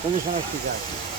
Come sono spiegati?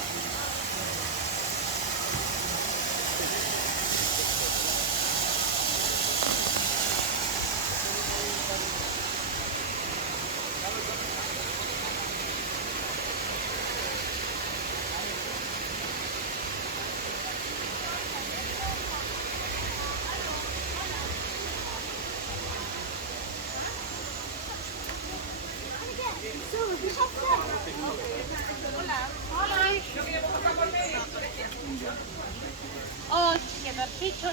Oh, che perfetto.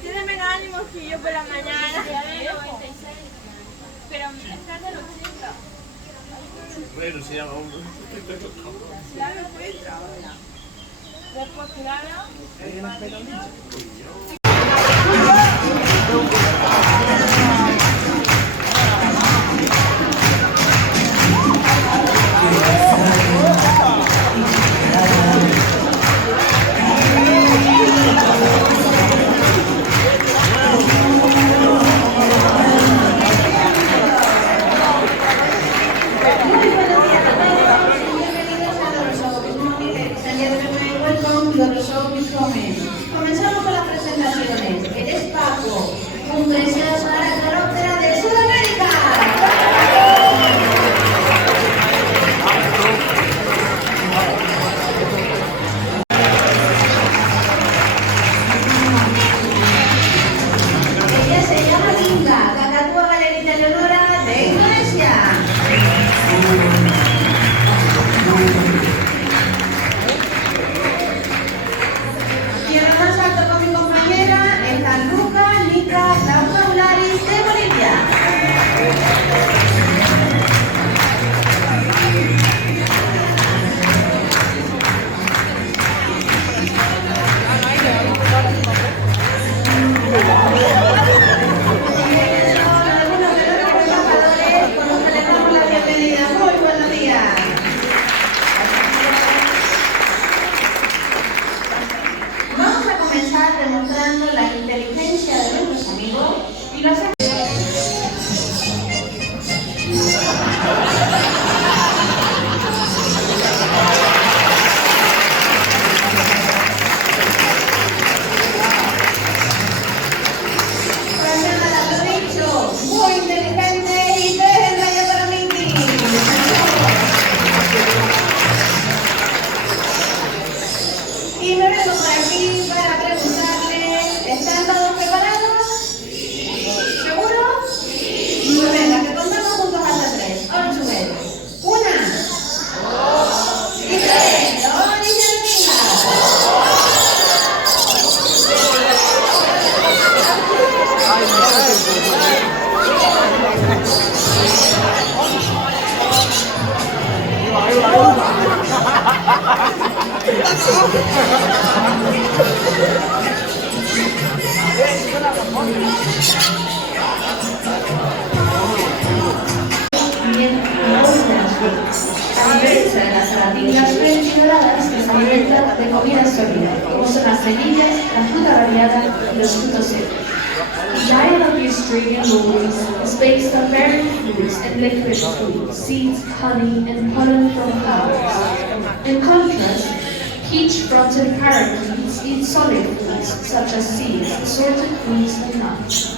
Tiene ánimo que yo por la mañana. Pero está del 80. Bueno, se llama hombre. Después, claro. Comenzamos con las presentaciones. Él es Paco, un precioso Arachnóptera de Sudamérica. Ella se llama Linda, Cacatúa Galerita Leonora de Indonesia. Y en el más alto con mi compañera están Luca, Nica, Laura Ularis de Bolivia. Son algunos de los trabajadores con los que les damos la bienvenida. Muy buenos días. Vamos a comenzar demostrando la inteligencia de nuestros amigos y lo hacemos. Gracias a lo dicho, muy inteligente y dejen rayo para Mindy. Y me vengo por aquí para preguntarles, ¿están todos preparados? ¿Seguros? Pues venga, que contamos juntos hasta 3. Ahora sube. 1, 2 y 3. ¡No, niña, También de las salatillas prefiguradas que se alimentan de comida sólida, como son las semillas, la fruta variada y los frutos secos. The diet of the Australian lorries is based on berry fruits and liquid food, seeds, honey, and pollen from flowers. In contrast, peach-fronted parakeets eat solid foods such as seeds, assorted fruits, and nuts.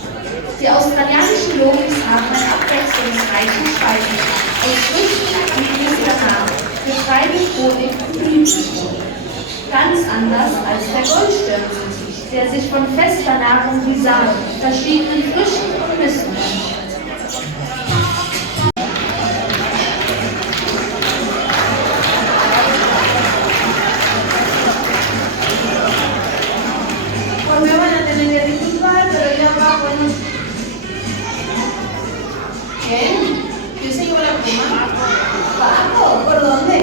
Die australianischen Loris haben ein abwechslungsreichen Speiseschatz aus Früchten, Gemüse, Granaten, Getreide, Honig und Blütenhonig. Ganz anders als der Goldstirnsittich, der sich von fester Nahrung wie Samen, verschiedenen Früchten und Nüssen ernährt. Pues me van a tener que disculpar, pero ya va con... ¿Quién? ¿Quién se llevó la pluma? Paco, ¿por dónde?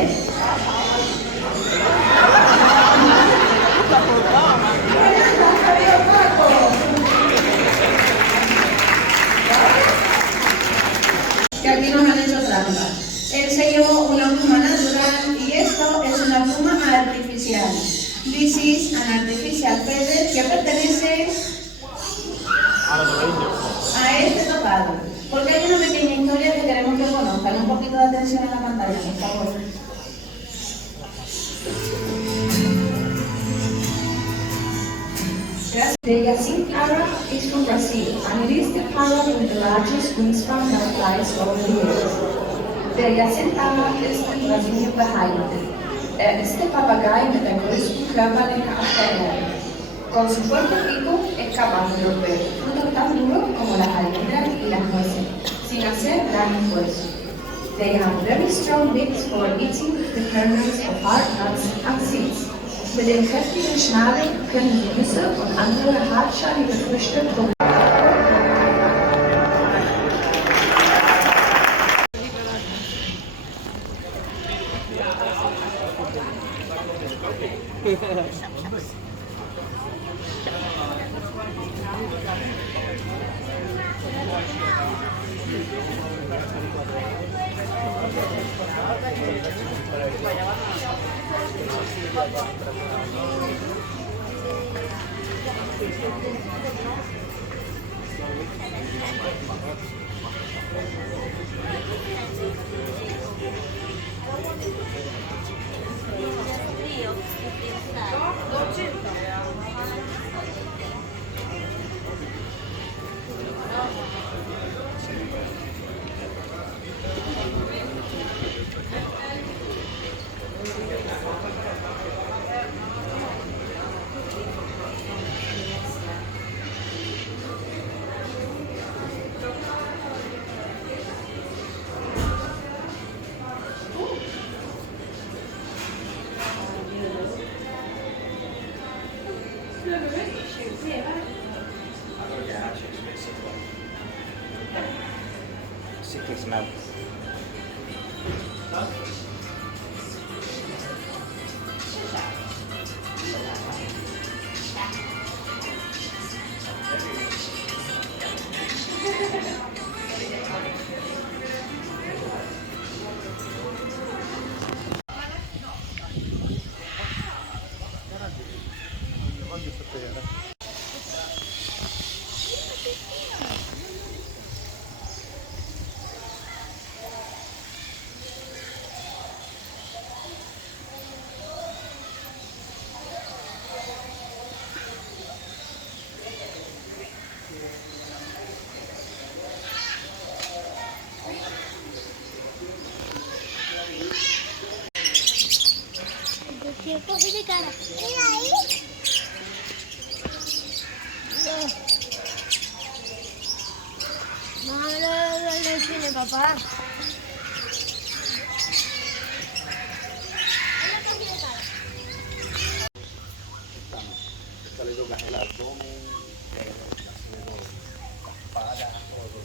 atención a la pantalla, por favor. The Yacynt Ara is from Brazil, and it is the parrot with the largest wingspan that flies over the years. Der Yacynt Ara ist in Brasilien beheimatet. Este papagayo mit der größten Körperlänge auf der Erde. Con su fuerte pico es capaz de romper frutos tan duros como las almendras y las nueces, sin hacer gran esfuerzo. They have very strong beaks for eating the kernels of hard nuts and seeds. Mit dem kräftigen Schnabel können sie Nüsse und andere hartschalige Früchte probieren. Sickly smell. Coge de cara. Mira ahí. Vamos a ver el cine, papá. Esta le toca el abdomen, la espalda, todo.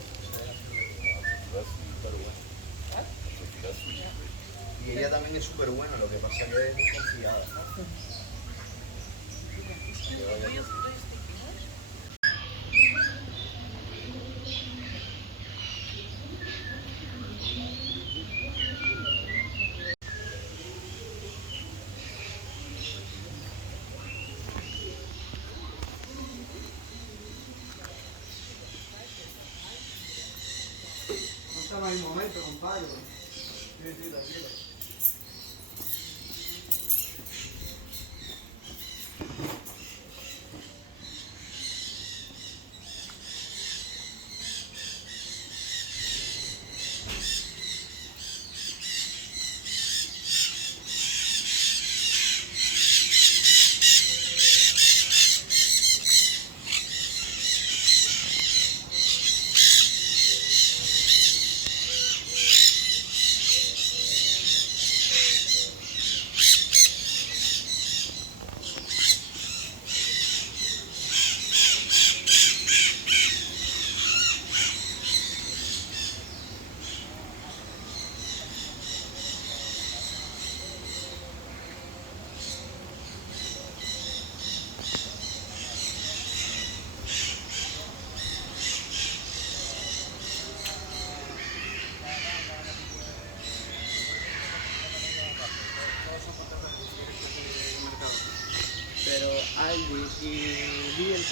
Y ella también es súper buena, lo que pasa es que es muy confiada. No estaba en el momento, compadre. Sí, tranquilo. Pero Aldi y Lidl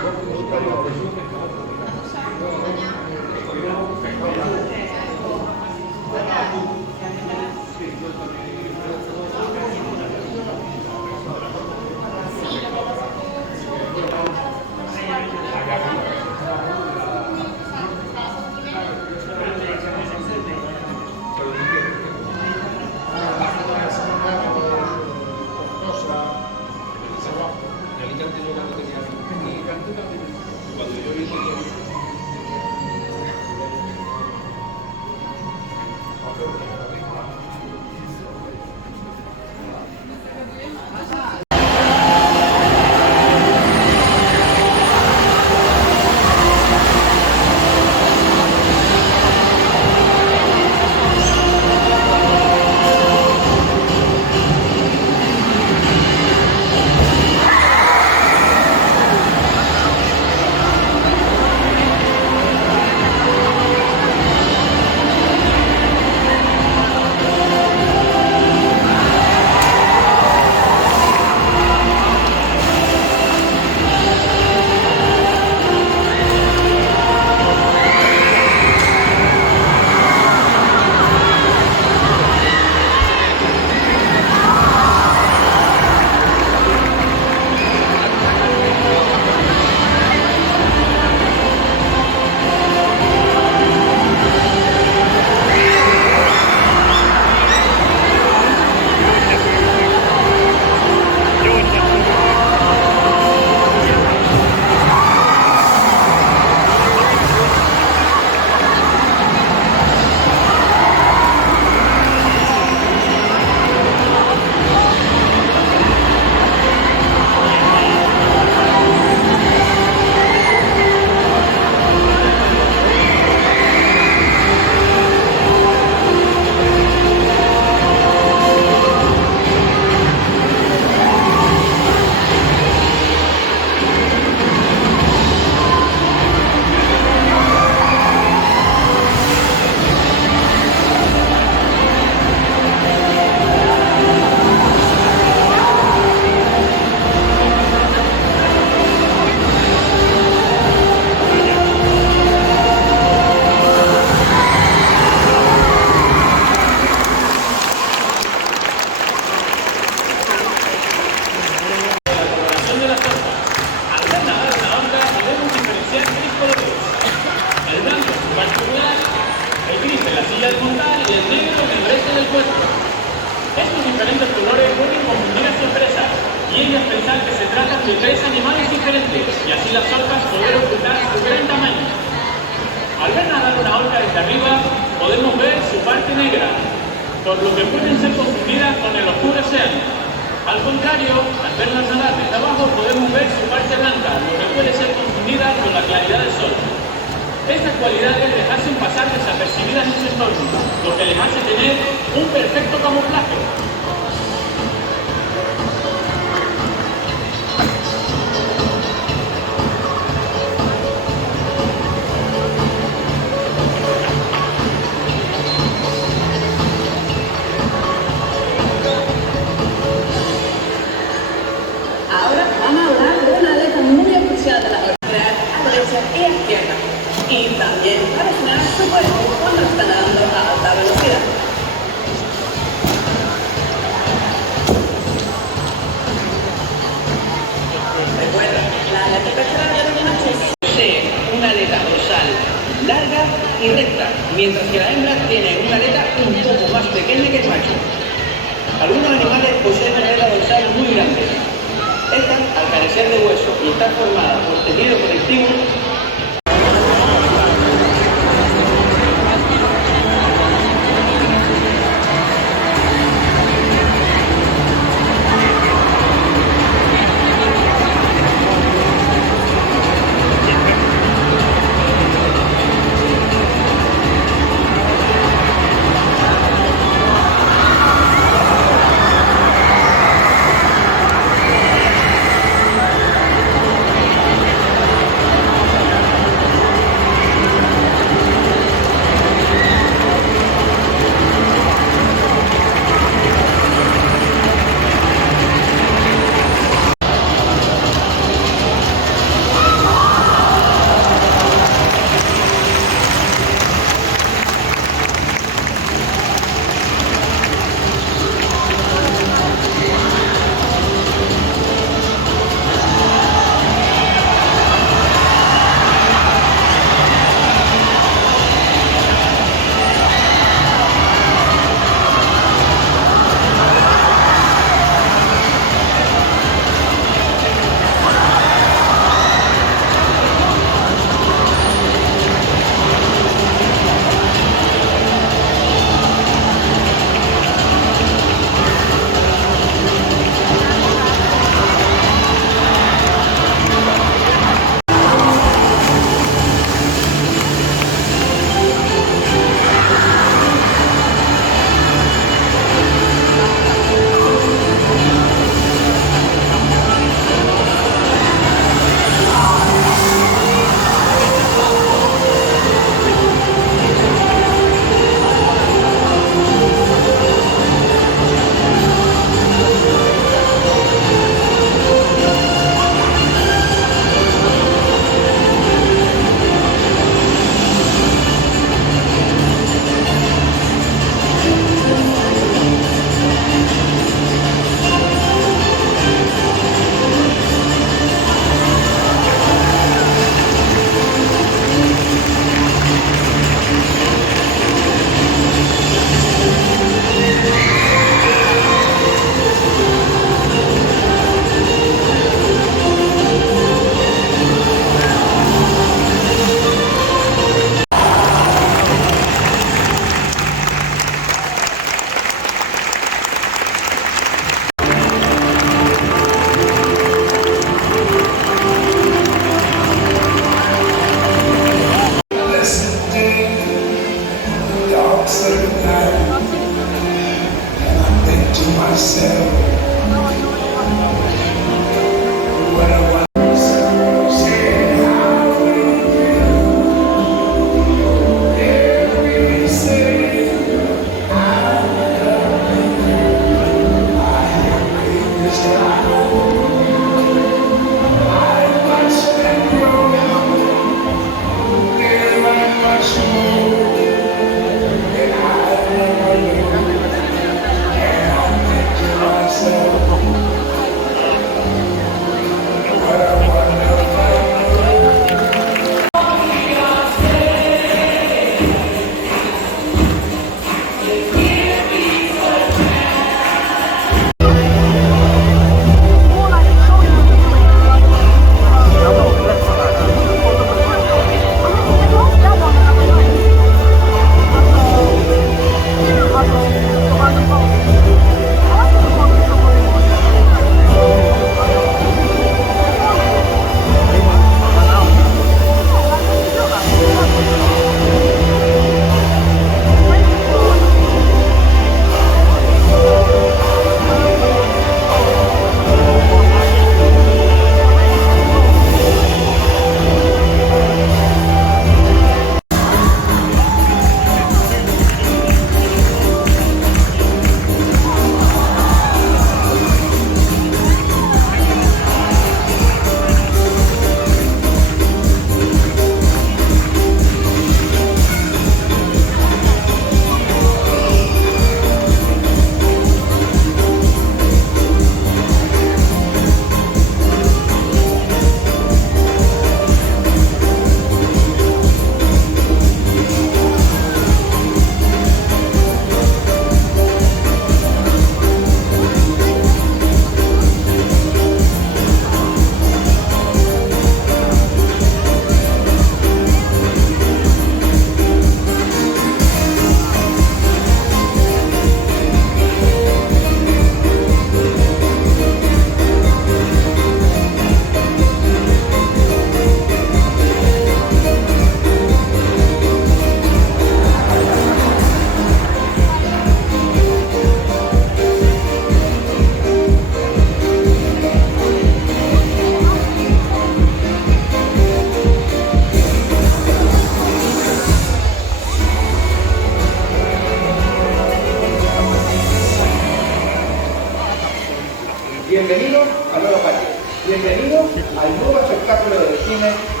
bienvenidos al nuevo espectáculo de cine.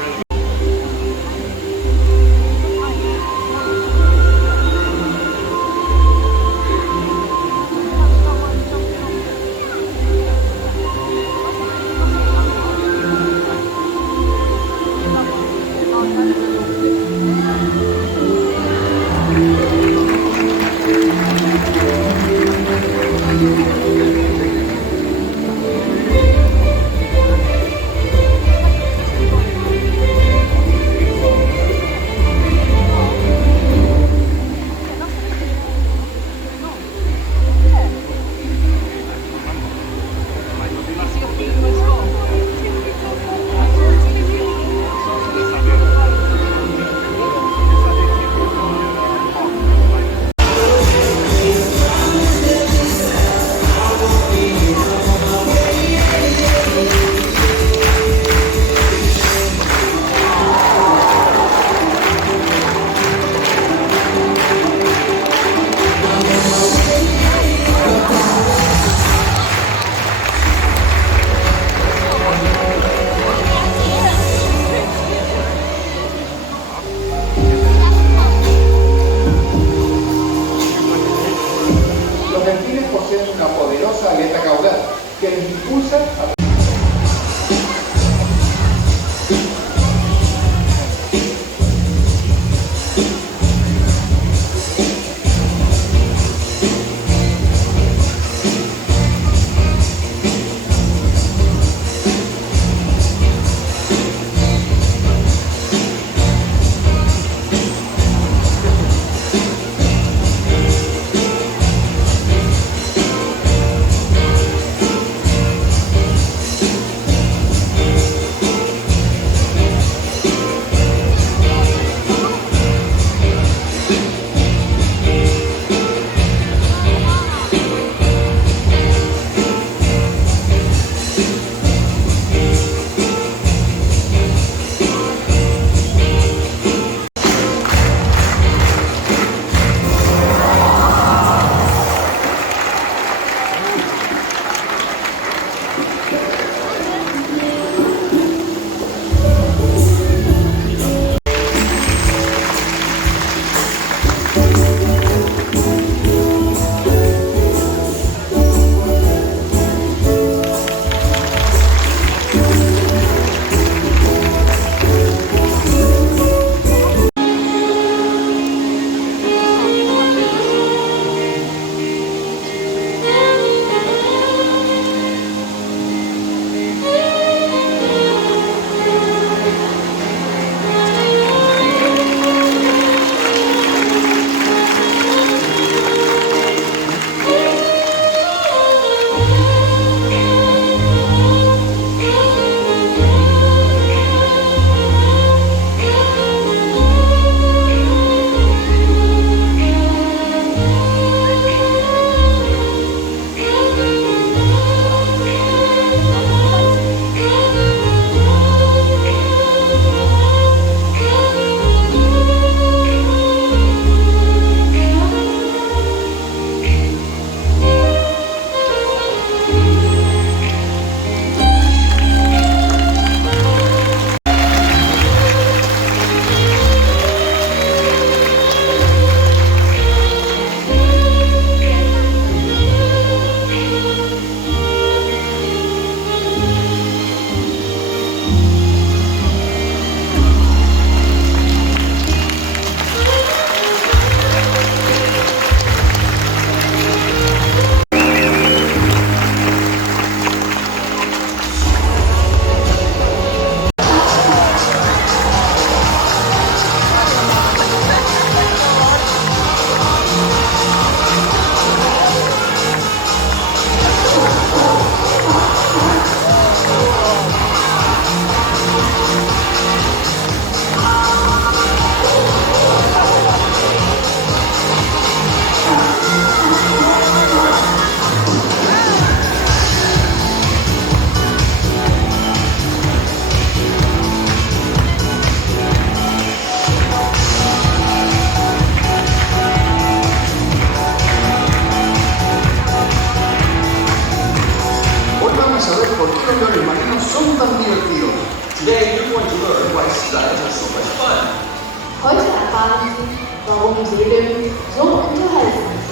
Fragen Sie, warum Segeln so unterhaltsam ist.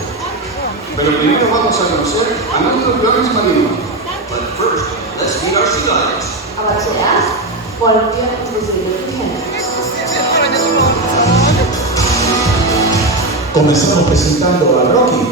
Pero primero vamos a conocer a nuestros leones marinos. But first, let's meet our sea lions. Aber zuerst wollen wir unsere Segeln kennen. Comenzamos presentando a Rocky.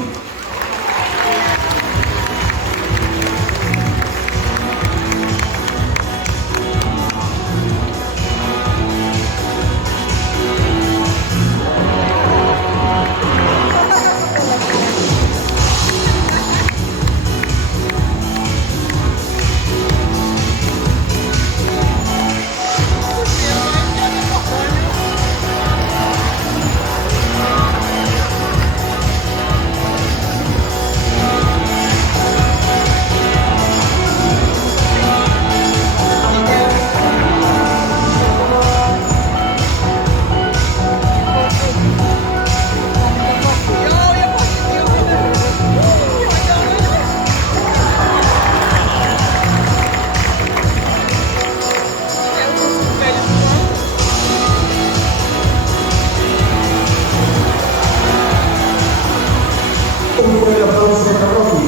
Un fuerte aplauso para Rocky.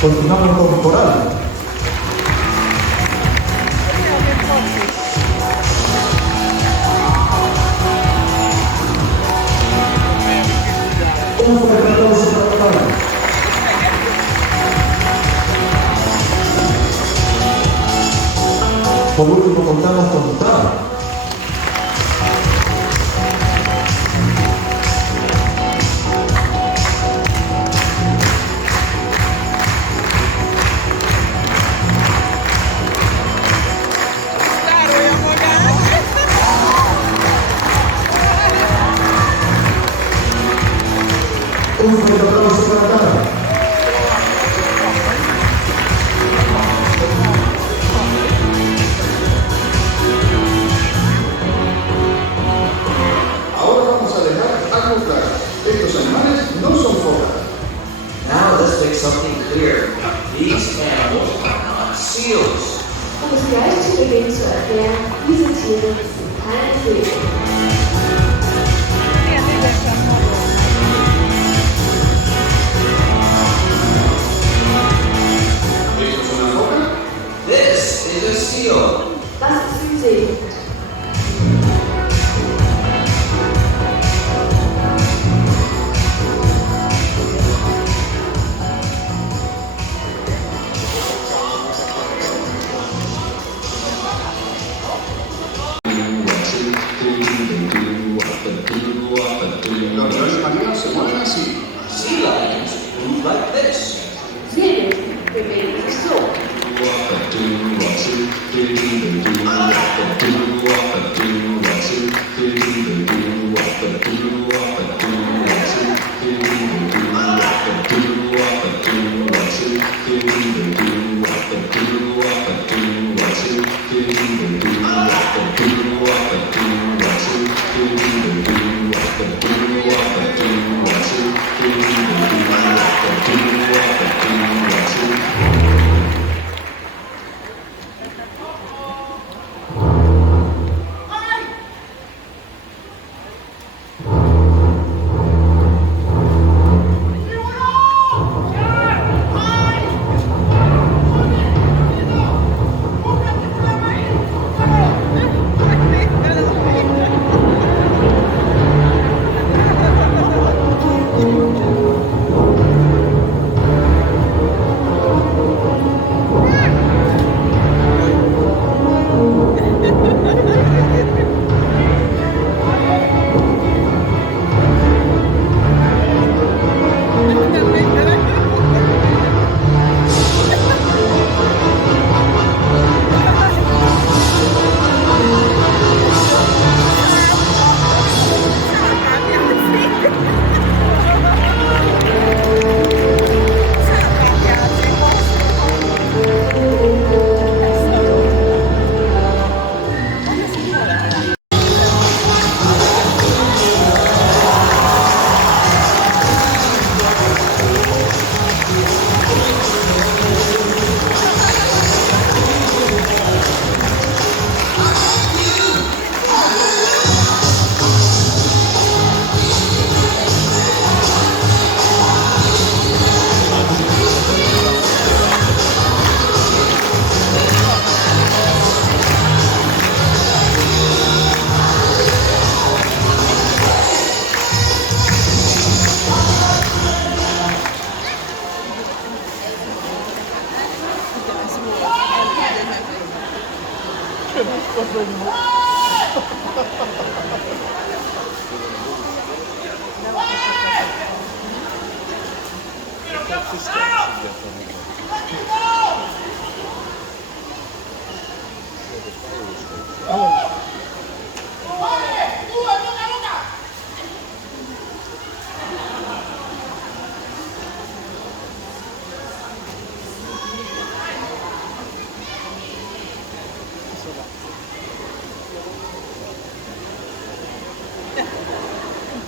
Continuamos con Coral. Un fuerte aplauso para Coral. Por último contamos con Tab. Un fuerte aplauso para Tab. Ahora vamos a dejar algo claro. Estos animales no son focas. Now let's make something clear. These animals are not seals. Um es gleich zu Beginn zu erklären, diese Tiere sind keine Segel. ¿Esto es una foca? This is a seal. Das ist ein Segel. Los leones marinos se mueven así. Sea lions move like this. Segel bewegen sich so. Thank you.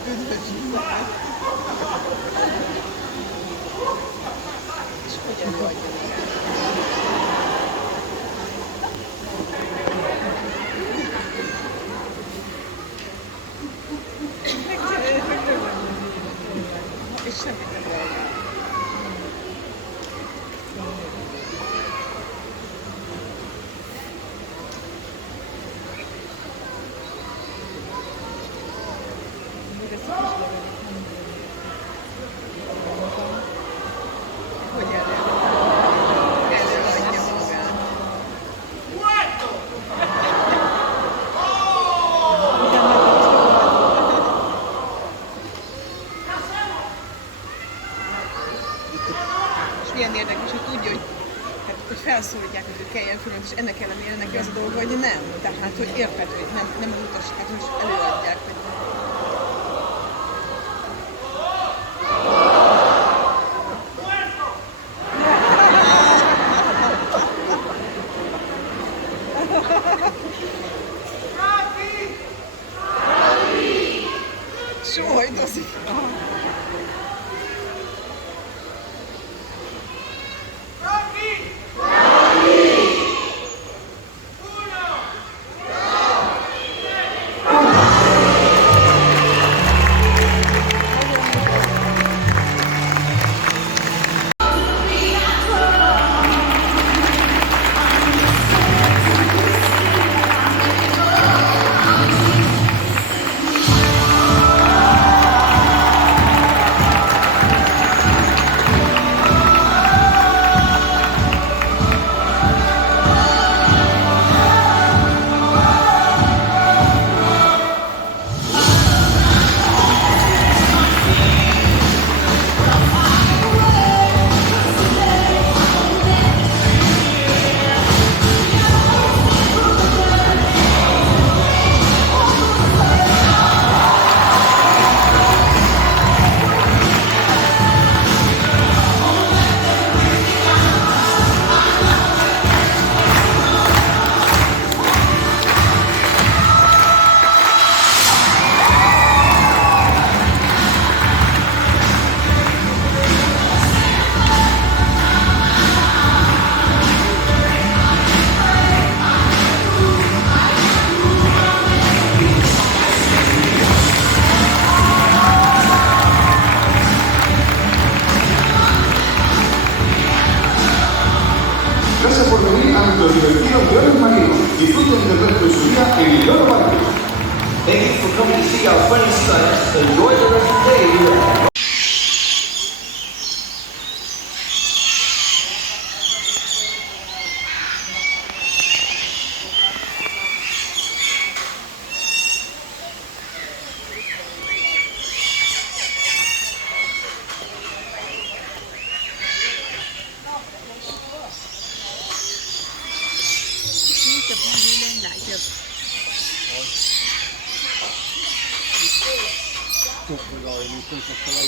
És hogy előadja? És semmit nem lehet. Hogy előadja magát. És milyen érdekes, hogy tudja, hogy felszólítják, hogy ő keljen föl, és ennek ellenére neki az a dolga, hogy nem. Tehát, hogy érted, hogy nem utasítják, most előadják, hogy sóhajtozik. Gracias por venir a nuestro divertido Leones Marinos. Disfruten del resto de su día en el León Marino. Thank you for coming to see our funny stunts. Enjoy the rest of the day. chụp hai đi lên lại chụp. Chụp rồi mình không chụp cái này.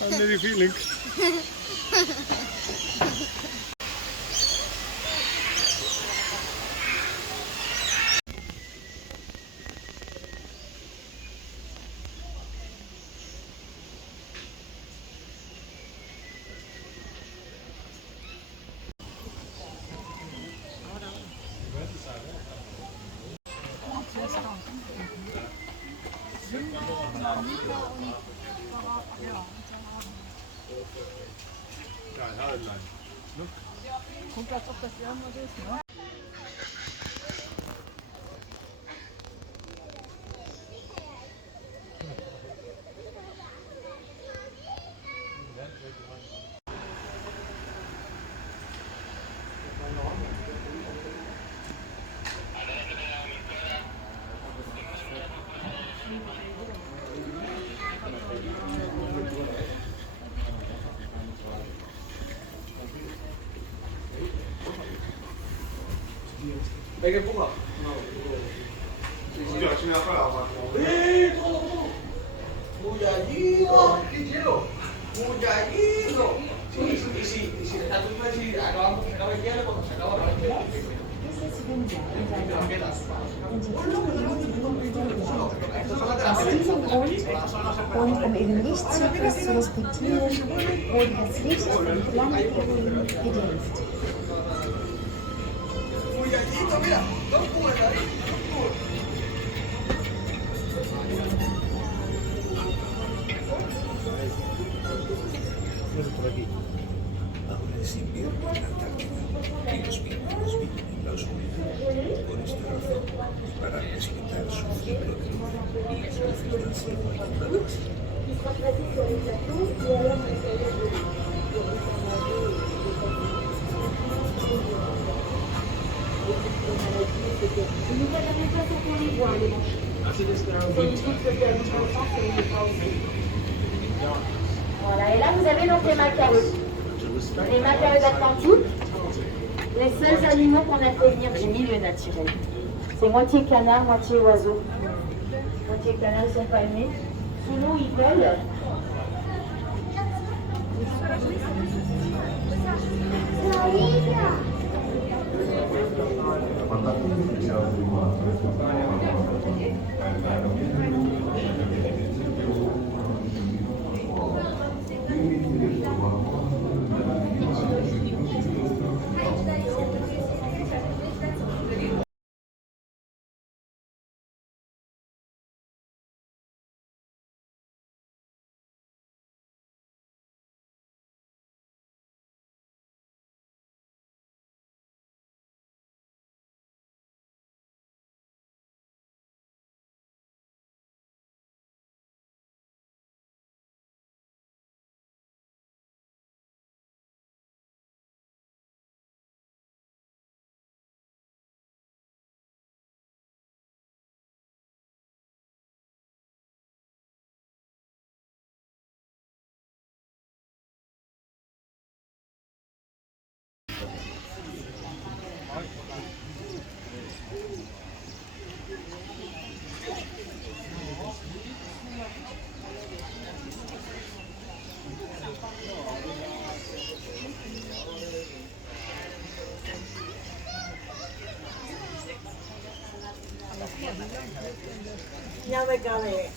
Under the feeling. Pega por lá. Não. Acho que não é pra lá, mas... Eita! Mulher ali! Aus diesem Grund und um eben Lichtzyklus zu respektieren, wurde das Licht in kleinen Perioden gedämpft. Ahora es invierno en la Antártida y los pingüinos viven en la oscuridad. Por esta razón, para respetar su ciclo de luz y las luces del cielo iluminadas, Voilà, et là vous avez donc les macaques. Les macaques d'Atlantique, les seuls animaux qu'on a fait venir du milieu naturel. C'est moitié canard, moitié oiseau. Moitié canard, ils sont palmés. Sous l'eau, ils volent. Ya me acabé.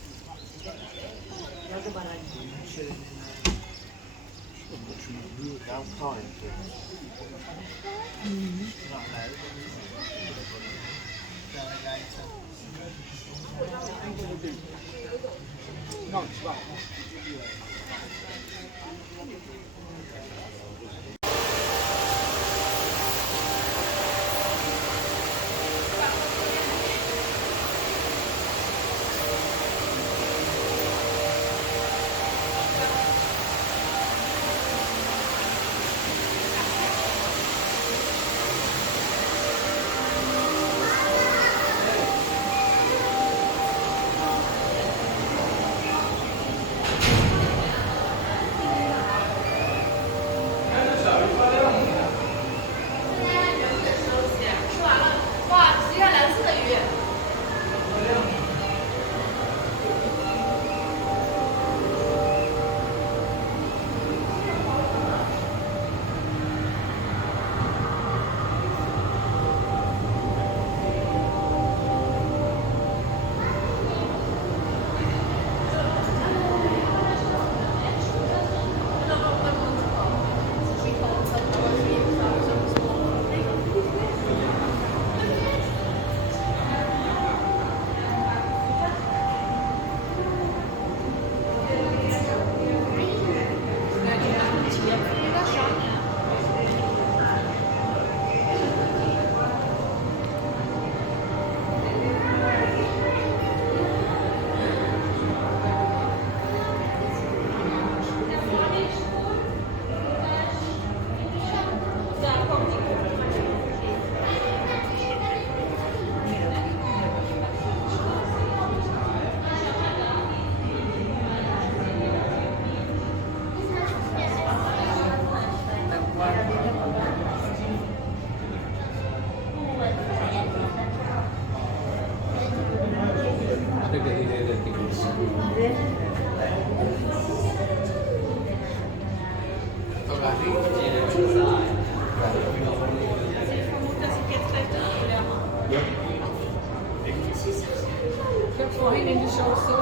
Ich habe vorhin in der Show so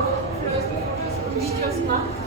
Videos gemacht.